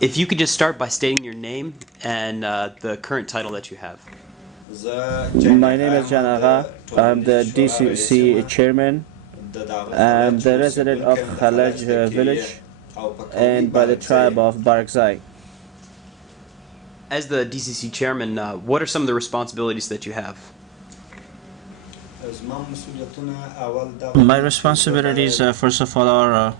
If you could just start by stating your name and the current title that you have. My name is Agha. I'm the DCC chairman. I'm the resident of Helmand village and by the tribe of Barakzai. As the DCC chairman, what are some of the responsibilities that you have? My responsibilities, first of all, are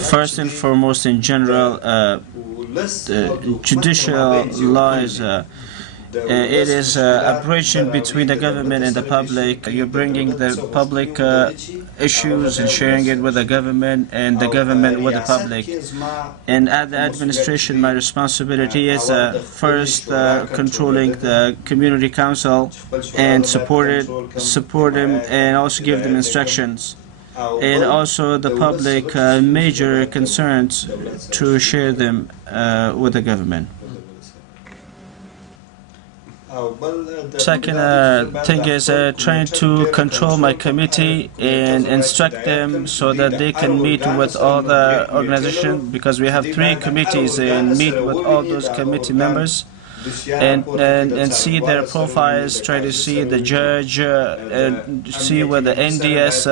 first and foremost in general, the judicial law is it is a bridge between the government and the public. You're bringing the public issues and sharing it with the government and the government with the public. And at the administration, my responsibility is first controlling the community council and support them and also give them instructions. And also the public major concerns to share them with the government. Second thing is trying to control my committee and instruct them so that they can meet with all the organization, because we have 3 committees, and meet with all those committee members and see their profiles, try to see the judge, and see with the NDS,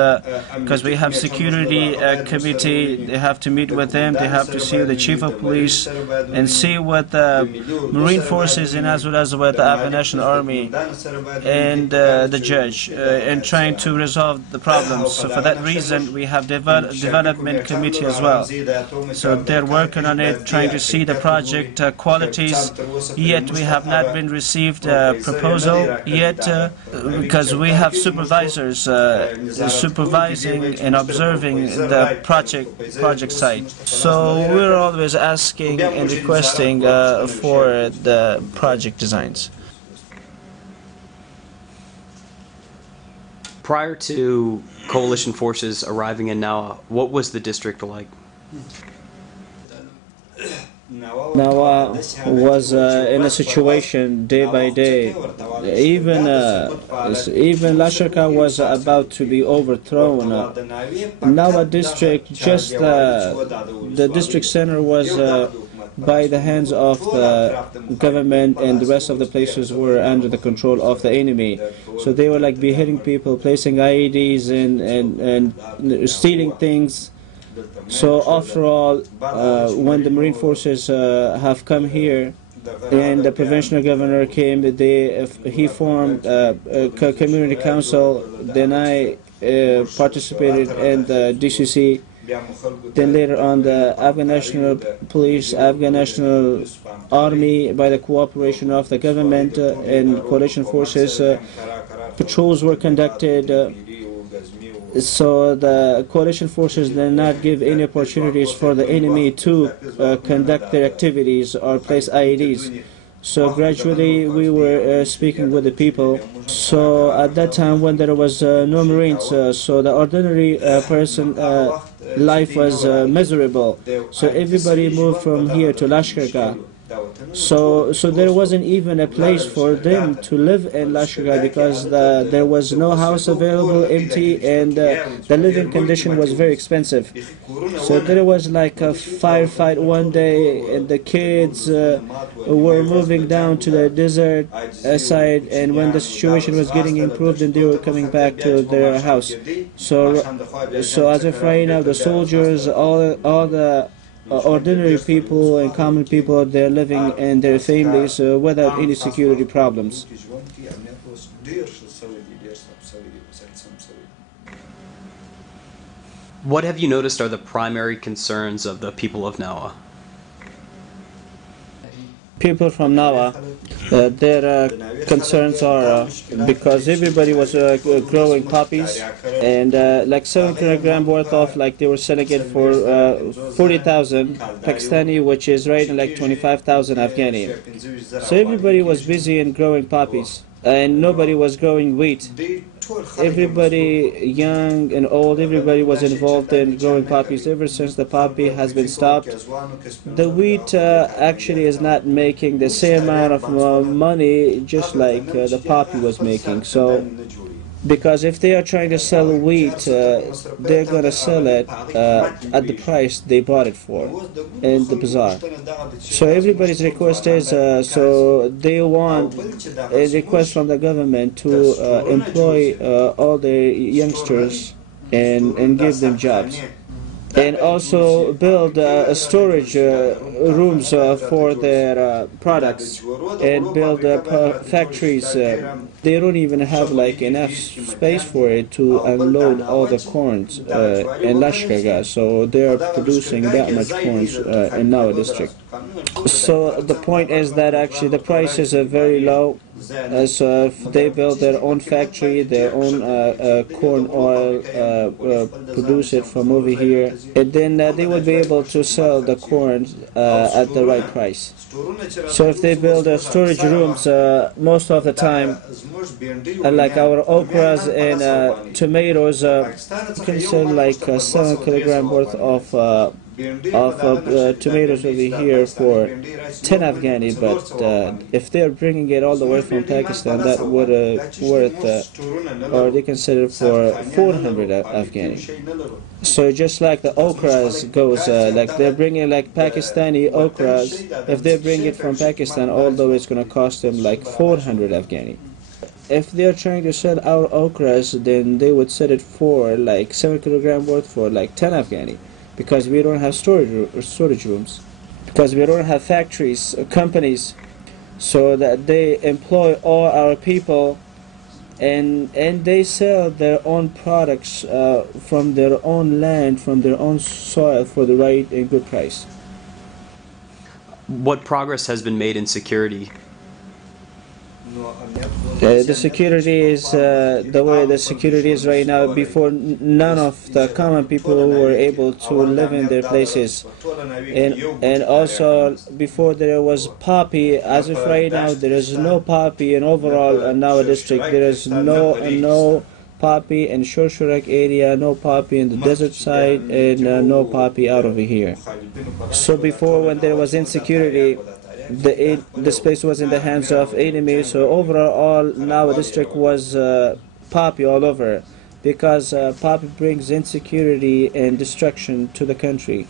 because we have security committee, they have to meet with them, they have to see the chief of police, and see with the Marine Forces and as well as with the Afghan National Army and the judge, and trying to resolve the problems. So for that reason, we have development committee as well. So they're working on it, trying to see the project qualities. Yet we have not been received a proposal yet, because we have supervisors supervising and observing the project site. So we're always asking and requesting for the project designs. Prior to coalition forces arriving in Nawa, what was the district like? Nawa was in a situation day by day. Even Lashkargah was about to be overthrown. Nawa district, just the district center was by the hands of the government, and the rest of the places were under the control of the enemy. So they were like beheading people, placing IEDs and stealing things. So after all, when the Marine Forces have come here and the provincial governor came, he formed a community council. Then I participated in the DCC. Then later on, the Afghan National Police, Afghan National Army, by the cooperation of the government and coalition forces, patrols were conducted. So the coalition forces did not give any opportunities for the enemy to conduct their activities or place IEDs. So gradually we were speaking with the people. So at that time when there was no Marines, so the ordinary person life was miserable. So everybody moved from here to Lashkargah. So there wasn't even a place for them to live in Lashkargah, because there was no house available, empty, and the living condition was very expensive. So there was like a firefight one day, and the kids were moving down to the desert side, and when the situation was getting improved, and they were coming back to their house. So as of right now, the soldiers, all the ordinary people and common people, they're living in their families without any security problems. What have you noticed are the primary concerns of the people of Nawa? People from Nawa, their concerns are because everybody was growing poppies, and like 7 kilograms worth of, like they were selling it for 40,000 Pakistani, which is right like 25,000 Afghani. So everybody was busy in growing poppies, and nobody was growing wheat. Everybody, young and old, everybody was involved in growing poppies. Ever since the poppy has been stopped, the wheat actually is not making the same amount of money just like the poppy was making. So Because if they are trying to sell wheat, they're going to sell it at the price they bought it for in the bazaar. So everybody's request is, so they want a request from the government to employ all the youngsters and give them jobs. And also build storage rooms for their products, and build factories. They don't even have like enough space for it to unload all the corns in Lashkargah, so they are producing that much corns in Nawa district. So the point is that actually the prices are very low. So if they build their own factory, their own corn oil, produce it from over here, and then they will be able to sell the corn at the right price. So if they build storage rooms, most of the time, like our okras and tomatoes, you can sell like 7 kilogram worth of tomatoes over here for 10 Afghani, but if they're bringing it all the way from Pakistan, that would worth, or they can sell it for 400 Afghani. So just like the okras goes, like they're bringing like Pakistani okras, if they bring it from Pakistan, although it's going to cost them like 400 Afghani. If they're trying to sell our okras, then they would sell it for like 7 kilogram worth for like 10 Afghani. Because we don't have storage rooms, because we don't have factories, companies, so that they employ all our people, and they sell their own products from their own land, from their own soil for the right and good price. What progress has been made in security? The security is the way the security is right now. Before, none of the common people were able to live in their places, and also before there was poppy. As of right now, there is no poppy in overall Nawa district. There is no poppy in Shorshorak area, no poppy in the desert side, and no poppy out over here. So before, when there was insecurity, the space was in the hands of enemies. So overall, Nawa district was poppy all over, because poppy brings insecurity and destruction to the country.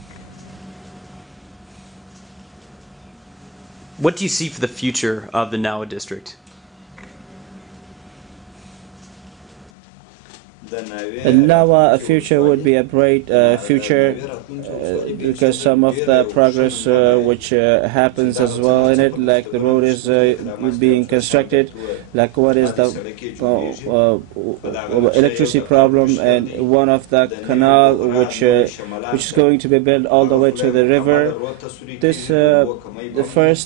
What do you see for the future of the Nawa district? Nawa, a future would be a bright future, because some of the progress which happens as well in it, like the road is being constructed, like what is the electricity problem, and one of the canal which is going to be built all the way to the river. This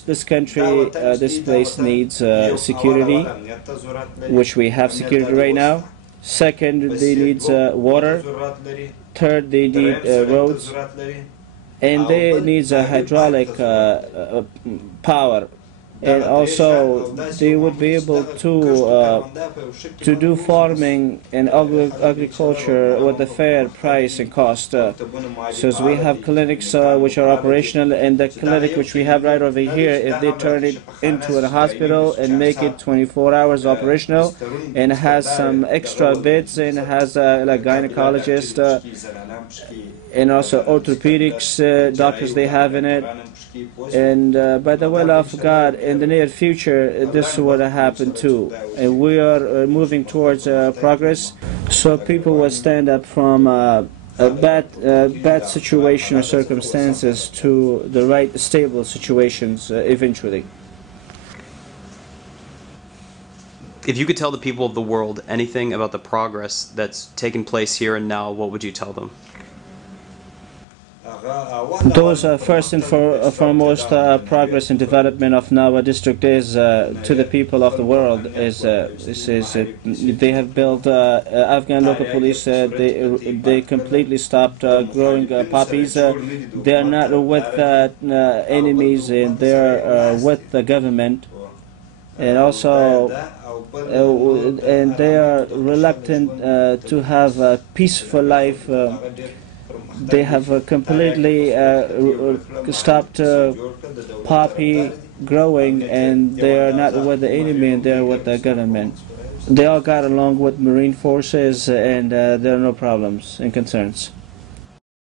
this country, this place needs security, which we have security right now. Second, they need water. Third, they need roads, and they need hydraulic power. And also, they would be able to do farming and agriculture with a fair price and cost. So we have clinics which are operational, and the clinic which we have right over here, if they turn it into a hospital and make it 24 hours operational, and has some extra beds, and has like gynecologist and also orthopedics doctors they have in it. And by the will of God, in the near future, this will happen too. And we are moving towards progress, so people will stand up from bad situation or circumstances to the right, stable situations eventually. If you could tell the people of the world anything about the progress that's taken place here and now, what would you tell them? Those first and foremost progress and development of Nawa district is to the people of the world is they have built Afghan local police. They completely stopped growing poppies. They are not with enemies, and they are with the government, and also and they are reluctant to have a peaceful life. They have completely stopped poppy growing, and they are not with the enemy, and they are with the government. They all got along with Marine forces, and there are no problems and concerns.